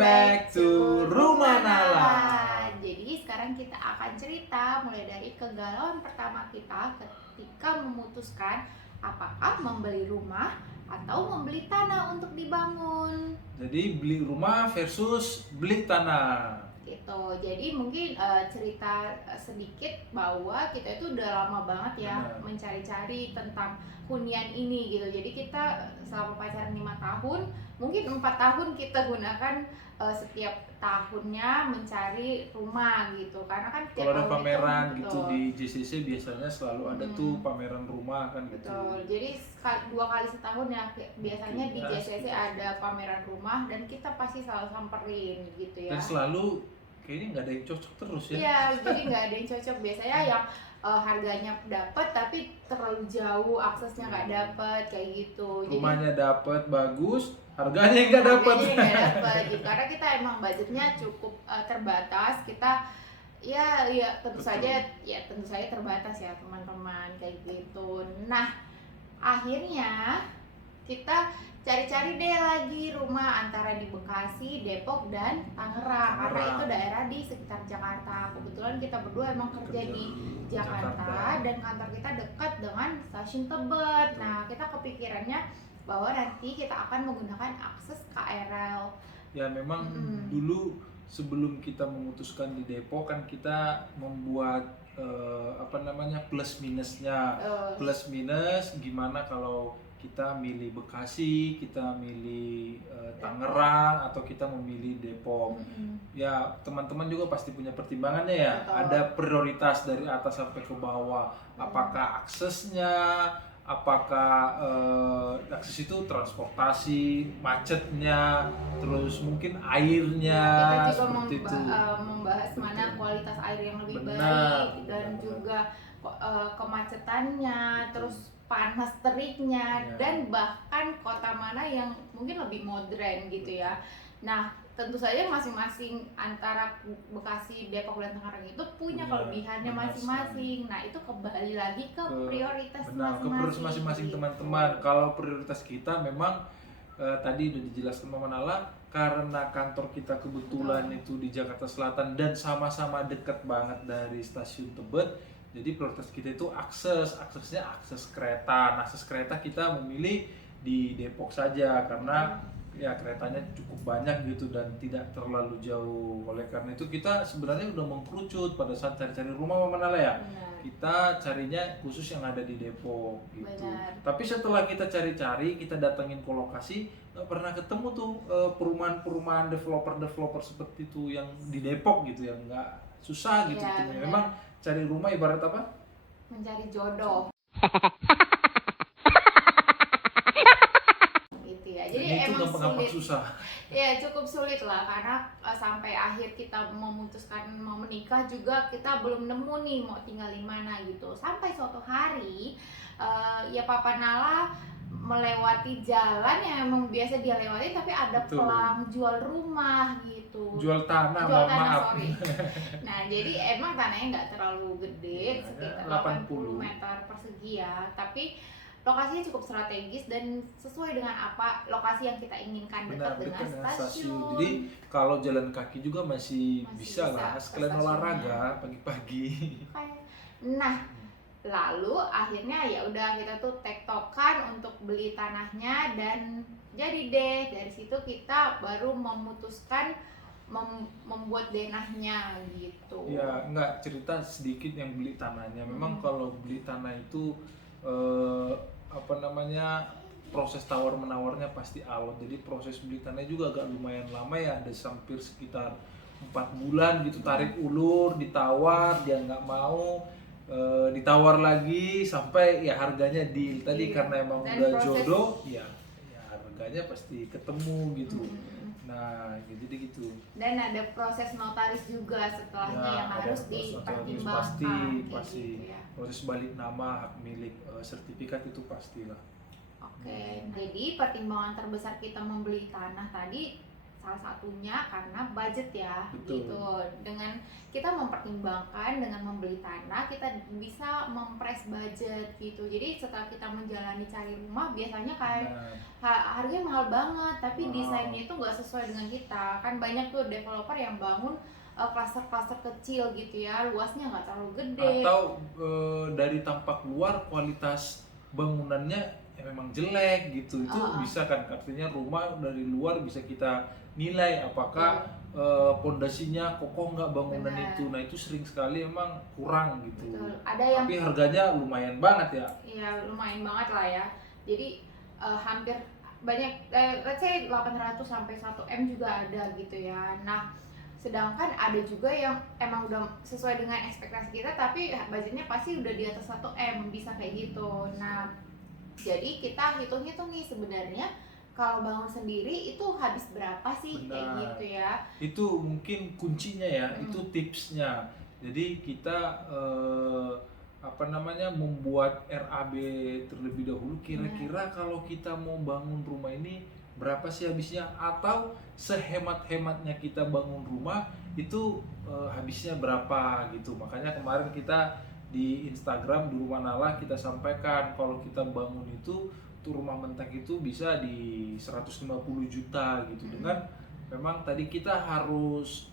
back to Rumah Nala. Jadi sekarang kita akan cerita mulai dari kegalauan pertama kita ketika memutuskan apakah membeli rumah atau membeli tanah untuk dibangun. Jadi beli rumah versus beli tanah. Gitu. Jadi mungkin cerita sedikit bahwa kita itu udah lama banget ya mencari-cari tentang hunian ini gitu. Jadi kita selama pacaran 5 tahun, mungkin 4 tahun kita gunakan setiap tahunnya mencari rumah gitu. Karena kan Kalau ada pameran itu, gitu di JCC biasanya selalu ada tuh pameran rumah kan gitu. Betul. Jadi 2 kali setahun ya biasanya di JCC ada pameran rumah dan kita pasti selalu samperin gitu ya. Dan selalu kayaknya nggak ada yang cocok terus ya. Iya, jadi nggak ada yang cocok. Biasanya yang harganya dapat tapi terlalu jauh, aksesnya nggak dapat kayak gitu. Rumahnya dapat bagus, harganya nggak dapat. Gitu. Karena kita emang budgetnya cukup terbatas. Kita ya tentu saja terbatas ya teman-teman kayak gitu. Nah, akhirnya kita cari-cari deh lagi rumah antara di Bekasi, Depok, dan Tangerang. Karena itu daerah di sekitar Jakarta. Kebetulan kita berdua emang kerja di Jakarta dan kantor kita dekat dengan stasiun Tebet. Nah, kita kepikirannya bahwa nanti kita akan menggunakan akses KRL. Ya memang dulu sebelum kita memutuskan di Depok kan kita membuat plus minusnya. Plus minus gimana kalau kita milih Bekasi, kita milih Tangerang, atau kita memilih Depok. Ya teman-teman juga pasti punya pertimbangannya ya. Ada prioritas dari atas sampai ke bawah. Apakah aksesnya, apakah akses itu transportasi, macetnya, terus mungkin airnya. Kita juga membahas mana kualitas air yang lebih baik dan juga kemacetannya, terus panas teriknya, dan bahkan kota mana yang mungkin lebih modern gitu ya. Nah, tentu saja masing-masing antara Bekasi, Depok, dan Tangerang itu punya kelebihannya masing-masing. Nah, itu kembali lagi ke prioritas masing-masing teman-teman. Kalau prioritas kita memang tadi udah dijelaskan Mama Nala, karena kantor kita kebetulan itu di Jakarta Selatan dan sama-sama dekat banget dari stasiun Tebet. Jadi prioritas kita itu aksesnya akses kereta. Nah, akses kereta kita memilih di Depok saja karena ya keretanya cukup banyak gitu dan tidak terlalu jauh. Oleh karena itu kita sebenarnya udah mengkerucut pada saat cari-cari rumah Mama Nala ya. Kita carinya khusus yang ada di Depok gitu. Tapi setelah kita cari-cari, kita datangin ke lokasi, nggak pernah ketemu tuh perumahan-perumahan developer seperti itu yang di Depok gitu, yang nggak susah gitu. Memang cari rumah ibarat apa? Mencari jodoh. Gitu ya. Jadi emang sulit. Susah. Ya cukup sulit lah karena sampai akhir kita memutuskan mau menikah juga kita belum nemu nih mau tinggal di mana gitu. Sampai suatu hari ya Papa Nala melewati jalan yang emang biasa dia lewati tapi ada pelang jual rumah gitu. Jual tanah, sorry. Nah, jadi emang tanahnya nggak terlalu gede, sekitar 80 meter persegi ya, tapi lokasinya cukup strategis dan sesuai dengan apa lokasi yang kita inginkan, dekat dengan stasiun. Jadi kalau jalan kaki juga masih bisa lah, sekalian olahraga pagi-pagi. Nah, lalu akhirnya ya udah kita tuh tektokan untuk beli tanahnya dan jadi deh dari situ kita baru memutuskan membuat denahnya gitu. Ya enggak, cerita sedikit yang beli tanahnya. Memang kalau beli tanah itu proses tawar menawarnya pasti alot. Jadi proses beli tanah juga agak lumayan lama ya, ada hampir sekitar 4 bulan gitu, tarik ulur, ditawar, dia nggak mau, ditawar lagi sampai ya harganya deal tadi. Karena emang udah jodoh ya harganya pasti ketemu gitu. Nah, jadi gitu. Dan ada proses notaris juga setelahnya yang harus dipertimbangkan. Pasti. Gitu ya. Proses balik nama, hak milik, sertifikat itu pastilah. Oke, jadi pertimbangan terbesar kita membeli tanah tadi salah satunya karena budget ya. Betul. Gitu. Dengan kita mempertimbangkan dengan membeli tanah, kita bisa mempres budget gitu. Jadi setelah kita menjalani cari rumah, biasanya kayak harganya mahal banget, tapi desainnya itu nggak sesuai dengan kita. Kan banyak tuh developer yang bangun klaster-klaster kecil gitu ya, luasnya nggak terlalu gede. Atau dari tampak luar kualitas bangunannya ya memang jelek gitu. Itu bisa kan, artinya rumah dari luar bisa kita nilai apakah pondasinya kokoh nggak bangunan itu. Nah itu sering sekali emang kurang gitu. Betul. Ada yang tapi harganya lumayan banget ya. Iya lumayan banget lah ya. Jadi hampir banyak, let's say 800 sampai 1 M juga ada gitu ya. Nah sedangkan ada juga yang emang udah sesuai dengan ekspektasi kita, tapi budgetnya pasti udah di atas 1 M, bisa kayak gitu. Nah jadi kita hitung-hitung nih sebenarnya kalau bangun sendiri itu habis berapa sih. Benar. Kayak gitu ya. Itu mungkin kuncinya ya, itu tipsnya. Jadi kita membuat RAB terlebih dahulu, kira-kira kalau kita mau bangun rumah ini berapa sih habisnya, atau sehemat-hematnya kita bangun rumah itu habisnya berapa gitu. Makanya kemarin kita di Instagram di Rumah Nala kita sampaikan kalau kita bangun itu tuh rumah mentek itu bisa di 150 juta gitu. Dengan memang tadi kita harus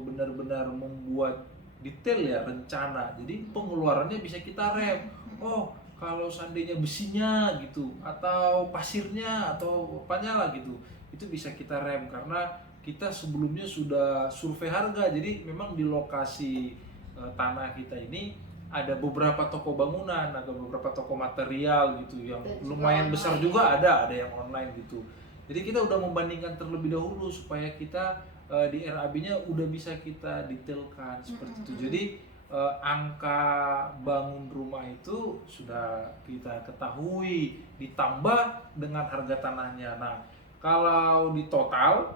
benar-benar membuat detail ya, rencana. Jadi pengeluarannya bisa kita rem. Oh, kalau seandainya besinya gitu atau pasirnya atau apanya lah gitu, itu bisa kita rem karena kita sebelumnya sudah survei harga. Jadi memang di lokasi tanah kita ini ada beberapa toko bangunan, ada beberapa toko material gitu yang lumayan besar juga, ada yang online gitu. Jadi kita udah membandingkan terlebih dahulu supaya kita di RAB-nya udah bisa kita detailkan seperti itu. Jadi angka bangun rumah itu sudah kita ketahui, ditambah dengan harga tanahnya. Nah, kalau di total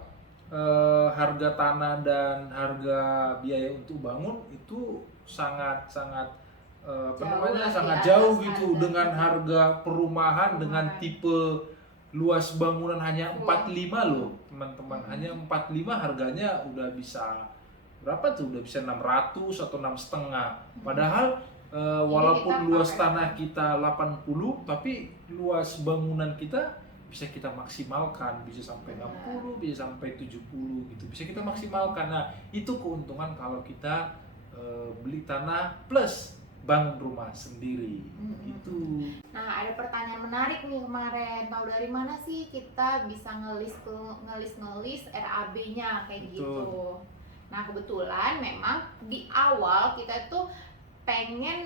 harga tanah dan harga biaya untuk bangun itu sangat jauh gitu dengan harga perumahan dengan tipe luas bangunan hanya 45 loh teman-teman. Hanya 45 harganya udah bisa berapa tuh, udah bisa 600 atau 6,5. Padahal walaupun luas tanah kita 80, tapi luas bangunan kita bisa kita maksimalkan, bisa sampai 60, bisa sampai 70 gitu, bisa kita maksimalkan. Nah itu keuntungan kalau kita beli tanah plus bangun rumah sendiri gitu. Nah ada pertanyaan menarik nih kemarin, tahu dari mana sih kita bisa ngelis RAB-nya kayak gitu. Nah kebetulan memang di awal kita tuh pengen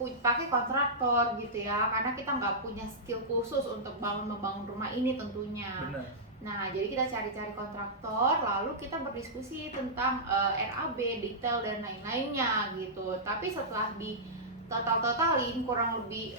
pakai kontraktor gitu ya, karena kita nggak punya skill khusus untuk membangun rumah ini tentunya. Benar. Nah jadi kita cari-cari kontraktor, lalu kita berdiskusi tentang RAB, detail dan lain-lainnya gitu. Tapi setelah di totalin kurang lebih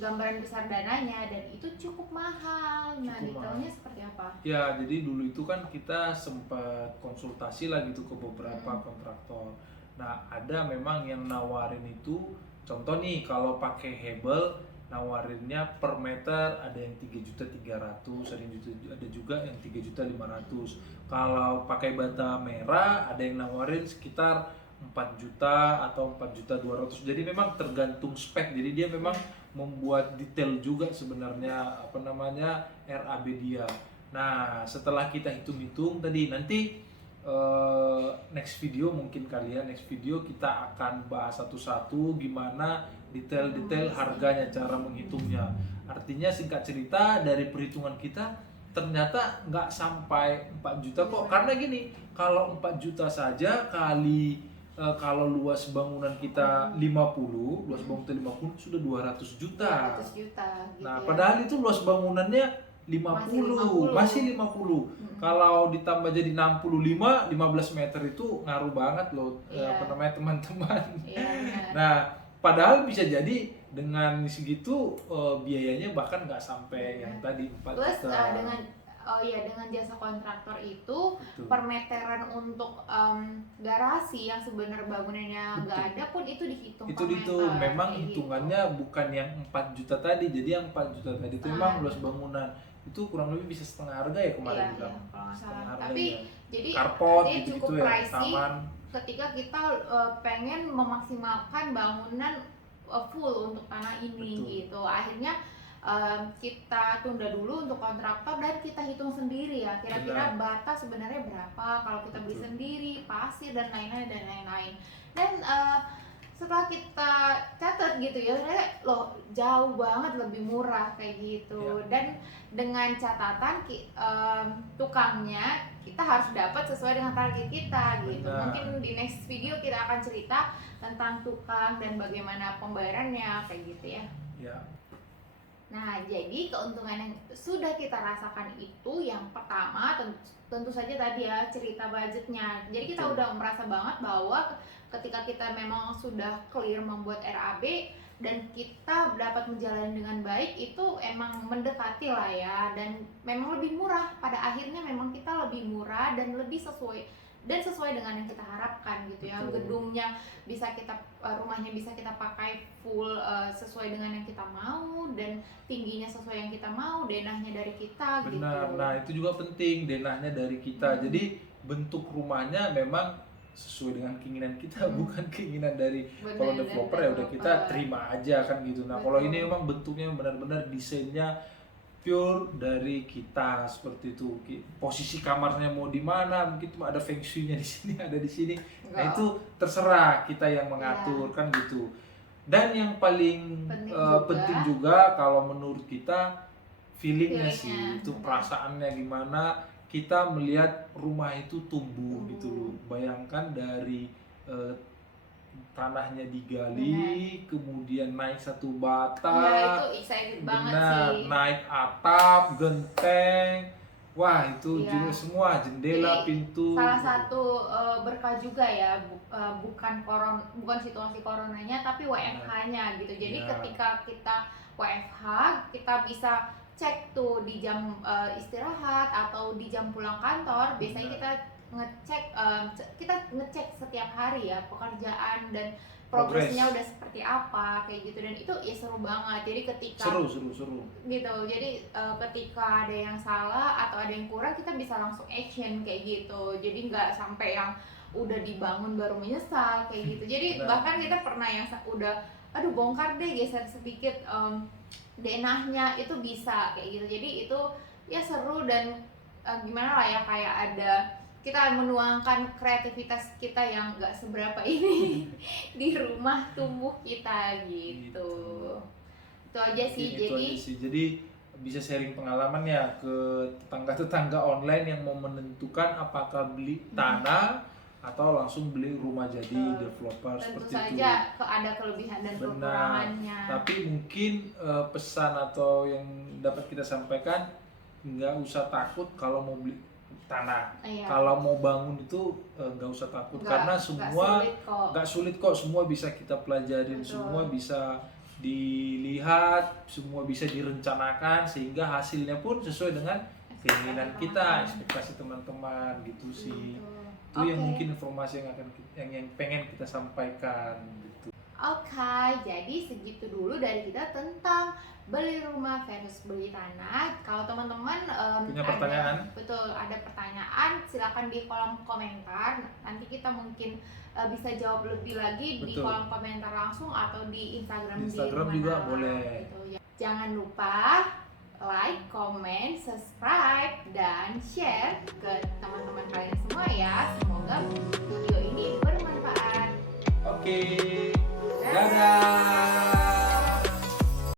gambaran besar dananya, dan itu cukup mahal. Nah detailnya seperti apa? Ya jadi dulu itu kan kita sempat konsultasi lah gitu ke beberapa kontraktor. Nah ada memang yang nawarin itu, contoh nih kalau pakai Hebel nawarinnya per meter ada yang 3.300.000, ada juga yang 3.500.000. Kalau pakai bata merah ada yang nawarin sekitar 4 juta atau 4.200.000. Jadi memang tergantung spek. Jadi dia memang membuat detail juga sebenarnya RAB dia. Nah setelah kita hitung-hitung tadi, nanti next video kita akan bahas satu-satu gimana detail-detail harganya, cara menghitungnya. Artinya singkat cerita dari perhitungan kita ternyata nggak sampai 4 juta kok. Karena gini, kalau 4 juta saja kali kalau luas bangunan kita 50, luas bangunan 50 sudah 200 juta. 200 juta gitu. Nah, padahal itu luas bangunannya 50, masih 50. Kalau ditambah jadi 65, 15 meter itu ngaruh banget loh, teman-teman. Nah, padahal bisa jadi dengan segitu biayanya bahkan nggak sampai yang tadi 4 Plus, juta. dengan jasa kontraktor itu per meteran untuk garasi yang sebenarnya bangunannya nggak ada pun itu dihitung. Itu memang hitungannya bukan yang 4 juta tadi. Jadi yang 4 juta tadi itu memang luas bangunan. itu kurang lebih bisa setengah harga ya kemarin Iya, bilang. kalau nggak salah. Setengah harga Tapi ya. jadi Carport dia gitu-gitu cukup ya, pricey taman. ketika kita pengen memaksimalkan bangunan full untuk tanah ini Betul. gitu. Akhirnya kita tunda dulu untuk kontraktor dan kita hitung sendiri ya kira-kira bata sebenarnya berapa kalau kita beli Betul. sendiri, pasir dan lain-lain. Dan setelah kita catat gitu ya, ternyata loh jauh banget lebih murah kayak gitu. Ya. Dan dengan catatan tukangnya kita harus dapat sesuai dengan target kita gitu. Benar. Mungkin di next video kita akan cerita tentang tukang dan bagaimana pembayarannya kayak gitu ya. Ya. Nah, jadi keuntungan yang sudah kita rasakan itu yang pertama tentu saja tadi ya cerita budgetnya. Jadi kita Betul. udah merasa banget bahwa ketika kita memang sudah clear membuat RAB dan kita dapat menjalani dengan baik itu emang mendekati lah ya, dan memang lebih murah. Pada akhirnya memang kita lebih murah dan lebih sesuai dengan yang kita harapkan gitu ya. Betul. Gedungnya bisa kita rumahnya bisa kita pakai full sesuai dengan yang kita mau, dan tingginya sesuai yang kita mau, denahnya dari kita. Benar. Gitu. Nah, itu juga penting, denahnya dari kita. Jadi bentuk rumahnya memang sesuai dengan keinginan kita, bukan keinginan dari kalau developer ya udah kita terima aja kan gitu. Nah, kalau ini memang bentuknya benar-benar desainnya pure dari kita seperti itu. Posisi kamarnya mau di mana, mungkin cuma ada feng shui-nya di sini, ada di sini. Nah, itu terserah kita yang mengatur kan gitu. Dan yang paling penting juga kalau menurut kita feelingnya sih, itu perasaannya gimana kita melihat rumah itu tumbuh gitu loh. Bayangkan dari tanahnya digali, kemudian naik satu bata, itu excited banget sih. Naik atap, genteng, wah itu juga semua jendela, pintu. Salah satu berkah juga ya, bukan situasi coronanya, tapi WFH-nya gitu. Jadi ketika kita WFH, kita bisa cek tuh di jam istirahat atau di jam pulang kantor. Biasanya kita ngecek setiap hari ya pekerjaan dan progresnya udah seperti apa kayak gitu, dan itu ya seru banget. Jadi ketika seru gitu, jadi ketika ada yang salah atau ada yang kurang kita bisa langsung action kayak gitu. Jadi nggak sampai yang udah dibangun baru menyesal kayak gitu. Jadi bahkan kita pernah yang udah bongkar deh, geser sedikit denahnya, itu bisa kayak gitu. Jadi itu ya seru dan gimana lah ya, kayak ada kita menuangkan kreativitas kita yang gak seberapa ini di rumah tumbuh kita gitu. Itu aja sih. Jadi bisa sharing pengalaman ya ke tetangga-tetangga online yang mau menentukan apakah beli tanah atau langsung beli rumah jadi developer seperti itu. Tentu saja ada kelebihan dan kekurangannya. Tapi mungkin pesan atau yang dapat kita sampaikan, nggak usah takut kalau mau beli tanah. Kalau mau bangun itu nggak usah takut, karena semua nggak sulit kok, semua bisa kita pelajarin. Betul. Semua bisa dilihat, semua bisa direncanakan sehingga hasilnya pun sesuai dengan keinginan kita, ekspektasi teman-teman gitu sih. Itu yang mungkin informasi yang pengen kita sampaikan gitu. Jadi segitu dulu dari kita tentang beli rumah versus beli tanah. Kalau teman-teman punya pertanyaan, ada pertanyaan, silakan di kolom komentar. Nanti kita mungkin bisa jawab lebih lagi di kolom komentar langsung atau di Instagram juga boleh. Gitu, ya. Jangan lupa like, comment, subscribe, dan share ke teman-teman kalian semua ya. Semoga video ini bermanfaat. Oke.